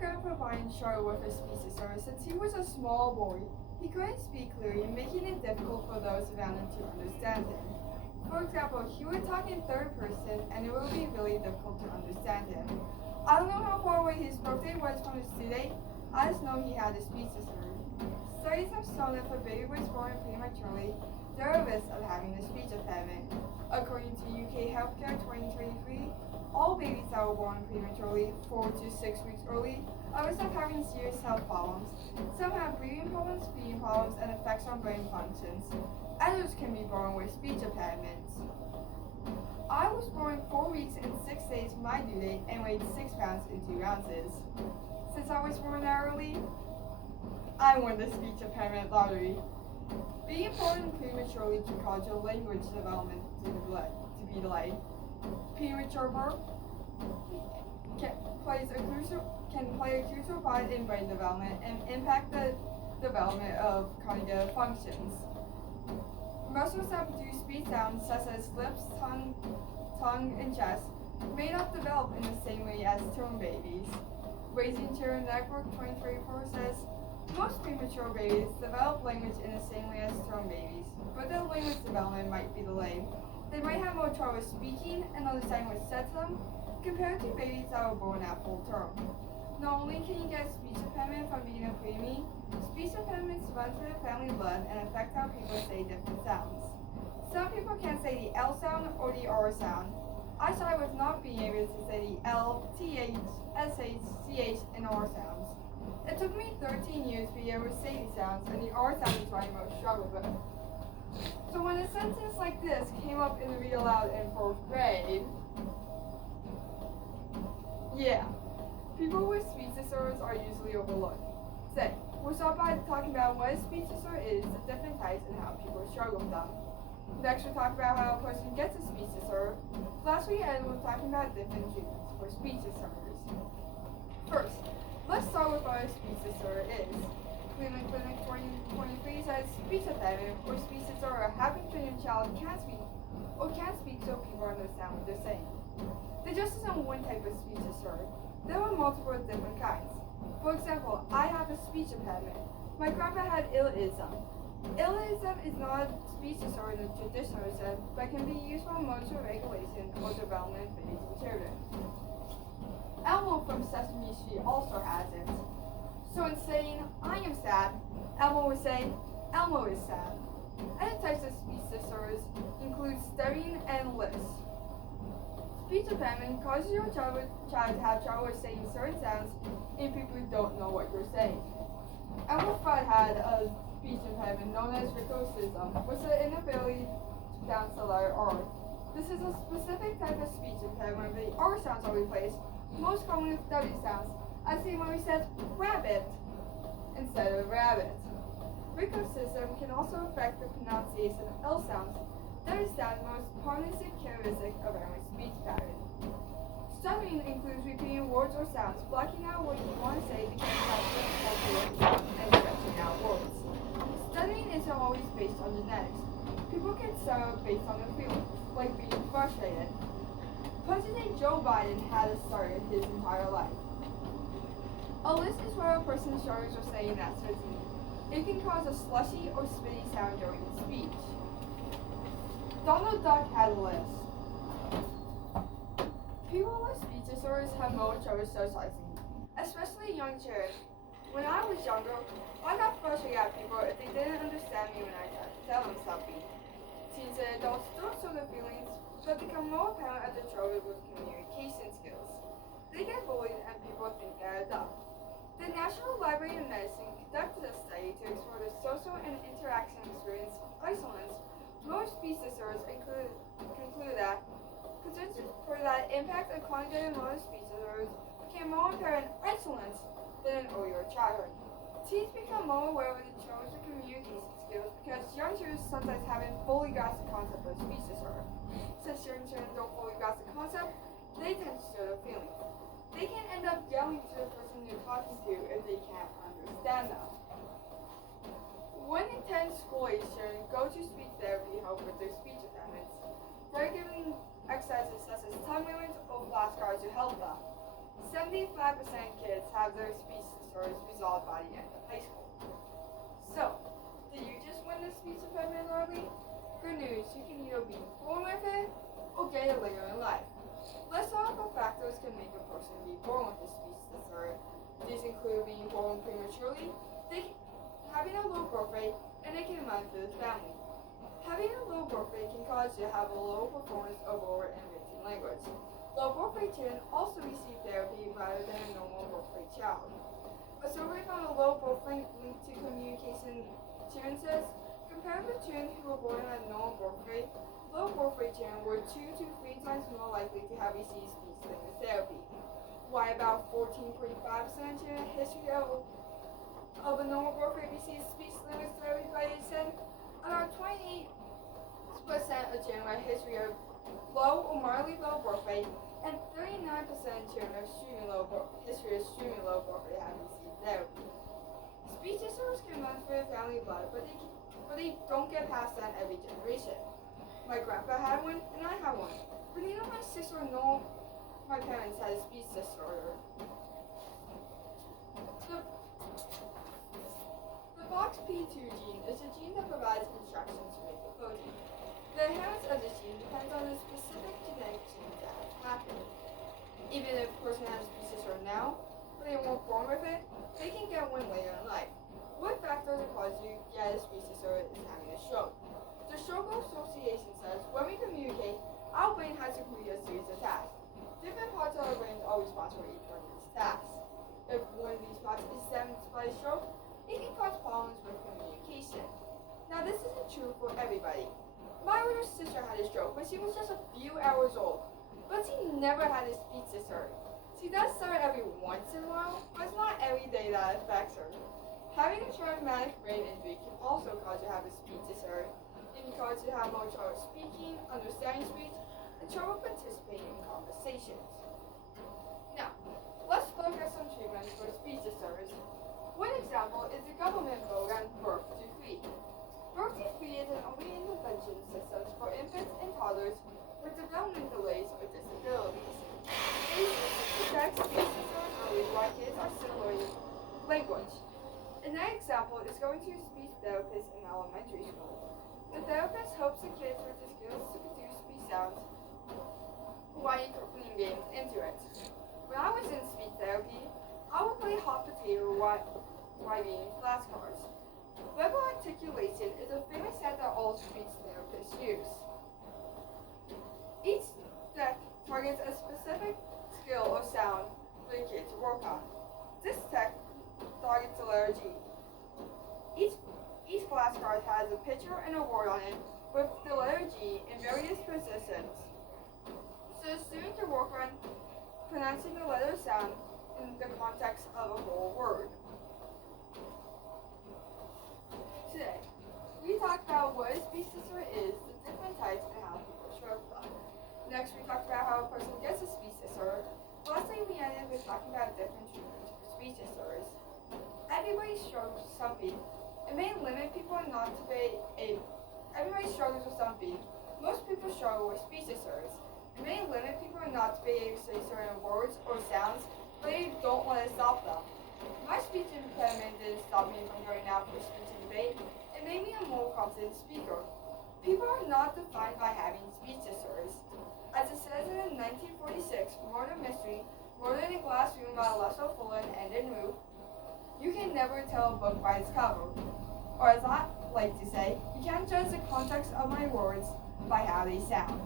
helped Grandpa find Charlie with a speech disorder since he was a small boy. He couldn't speak clearly, making it difficult for those around him to understand him. For example, he would talk in third person and it would be really difficult to understand him. I don't know how far away his birthday was from his due date, I just know he had a speech disorder. Studies have shown that if a baby was born prematurely, there are risks of having a speech impediment. According to UK Healthcare 2023, all babies that were born prematurely, 4 to 6 weeks early, are at risk of having serious health problems. Some have breathing problems, feeding problems, and effects on brain functions. Others can be born with speech impediments. I was born 4 weeks and 6 days from my due date and weighed 6 pounds and 2 ounces. Since I was born that early, I won the speech impediment lottery. Being born prematurely can cause your language development to be delayed. Premature birth can play a crucial part in brain development and impact the development of cognitive functions. Muscles that produce speech sounds, such as lips, tongue, and chest, may not develop in the same way as term babies. Raising Children Network 2024 says, most premature babies develop language in the same way as term babies, but their language development might be delayed. They might have more trouble speaking and understanding what's said to them compared to babies that were born at full term. Not only can you get speech impediment from being a preemie, speech impediments run through the family blood and affect how people say different sounds. Some people can't say the L sound or the R sound. I started with not being able to say the L, TH, SH, CH, and R sounds. It took me 13 years to be able to say these sounds, and the R sound is what I most struggle with. So when a sentence like this came up in the read aloud in 4th grade, yeah, people with speech disorders are usually overlooked. Say, we'll start by talking about what a speech disorder is, the different types, and how people struggle with them. Next, we'll talk about how a person gets a speech disorder. Last we ended with talking about different treatments for speech disorders. First, let's start with what a speech disorder is. Cleveland Clinic 2023 says speech impediment or speech disorder happens when your child can't speak or can't speak so people understand what they're saying. There just isn't one type of speech disorder. There are multiple different kinds. For example, I have a speech impediment. My grandpa had illism. Illism is not a speech disorder in the traditional sense, but can be used for emotional regulation or development in babies and children. Elmo from Sesame Street also has it. So in saying, I am sad, Elmo would say, Elmo is sad. Other types of speech disorders include stuttering and lisp. Speech impediment causes your child to have trouble with saying certain sounds and people who don't know what you're saying. Elmo Fudd had a speech impediment known as ricosism, which is an inability to pronounce the letter R. This is a specific type of speech impediment where the R sounds are replaced, most commonly with W sounds, as seen when we said rabbit instead of rabbit. Ricosism can also affect the pronunciation of L sounds, that is the most cognitive characteristic of every speech pattern. Stuttering includes repeating words or sounds, blocking out what you want to say because you have difficulty and stretching out words. Stuttering isn't always based on genetics. People can stutter based on their feelings, like being frustrated. President Joe Biden had a stutter his entire life. A lisp is where a person struggles with saying that certainty. It can cause a slushy or spitty sound during the speech. Donald Duck had a lisp. People with speech disorders have more trouble socializing, especially young children. When I was younger, I got frustrated at people if they didn't understand me when I tried to tell them something. Teens and adults don't show their feelings, but become more apparent at their trouble with communication skills. They get bullied and people think they're dumb. The National Library of Medicine conducted a study to explore the social and interaction experience of isolance. Most speech disorders conclude that concerns for that impact of cognitive and motor speech disorders became more apparent in isolance than in earlier childhood. Teens become more aware of the challenges of communication skills because young children sometimes haven't fully grasped the concept of speech disorder. Since young children don't fully grasp the concept, they tend to show their feelings. They can end up yelling to the person they're talking to if they can't understand them. 1 in 10 school-age children go to speech therapy to help with their speech impediments. They're given exercises such as tongue movements or flashcards to help them. 75% of kids have their speech disorders resolved by the end of high school. So, did you just win the speech impediment early? Good news, you can either be born with it or get it later in life. Let's talk about factors can make a person be born with a speech disorder. These include being born prematurely, having a low birth rate, and they can run through the family. Having a low birth rate can cause you to have a low performance of oral and written language. Low birth rate children also receive therapy rather than a normal birth rate child. A survey from a low birth rate linked to communication children says, compared with children who were born at a normal birth rate, low birth rate children were 2 to 3 times more likely to have received speech language therapy. Why about 14.5% of children in history of a normal birth rate received speech language therapy by age 10? About 28% of children with a history of low or mildly low birth rate, and 39% of children with history of extremely low birth rate have received therapy. Speech disorders can run through the family blood, but they don't get passed down every generation. My grandpa had one, and I had one. But neither my sister nor my parents had a speech disorder. The FOXP2 gene is a gene that provides instructions to make a protein. The inheritance of this gene depends on the specific genetic change that has happened. Even if a person has a speech disorder now, but they weren't born with it, they can get one later in life. What factors that cause you to get a speech disorder is having a stroke. The Stroke Association says when we communicate, our brain has to complete a series of tasks. Different parts of our brain are responsible for each one of these tasks. If one of these parts is damaged by a stroke, it can cause problems with communication. Now this isn't true for everybody. My older sister had a stroke when she was just a few hours old, but she never had a speech disorder. She does start every once in a while, but it's not every day that affects her. Having a traumatic brain injury can also cause you to have a speech disorder. It can cause you to have more trouble speaking, understanding speech, and trouble participating in conversations. Now, let's focus on treatments for speech disorders. One example is the government program Birth to Free. Birth to Free is an early intervention system for infants and toddlers with development delays or disabilities. It protects speech disorders early while kids are still learning language. Another example is going to a speech therapist in elementary school. The therapist hopes the kids with the skills to produce speech sounds while incorporating games into it. When I was in speech therapy, I would play hot potato while reading flashcards. Verbal articulation is a famous set that all speech therapists use. Each deck targets a specific skill or sound for the kid to work on. This deck targets the letter G. Each flashcard has a picture and a word on it with the letter G in various positions. So the student can work on pronouncing the letter sound in the context of a whole word. Today, we talked about what a speech disorder is, the different types, and how people struggle with them. Next, we talked about how a person gets a speech disorder. Lastly, we ended with talking about different treatments for speech disorders. Everybody struggles with something. It may limit people not to be Everybody struggles with something. Most people struggle with speech disorders. It may limit people not to be able to say certain words or sounds, but they don't let it stop them. My speech impairment didn't stop me from going out for speech and debate. It made me a more confident speaker. People are not defined by having speech disorders. As it says in a 1946 murder mystery, Murder in a Glass Room by Alessa Fuller and Endon Root, you can never tell a book by its cover. Or as I like to say, you can't judge the context of my words by how they sound.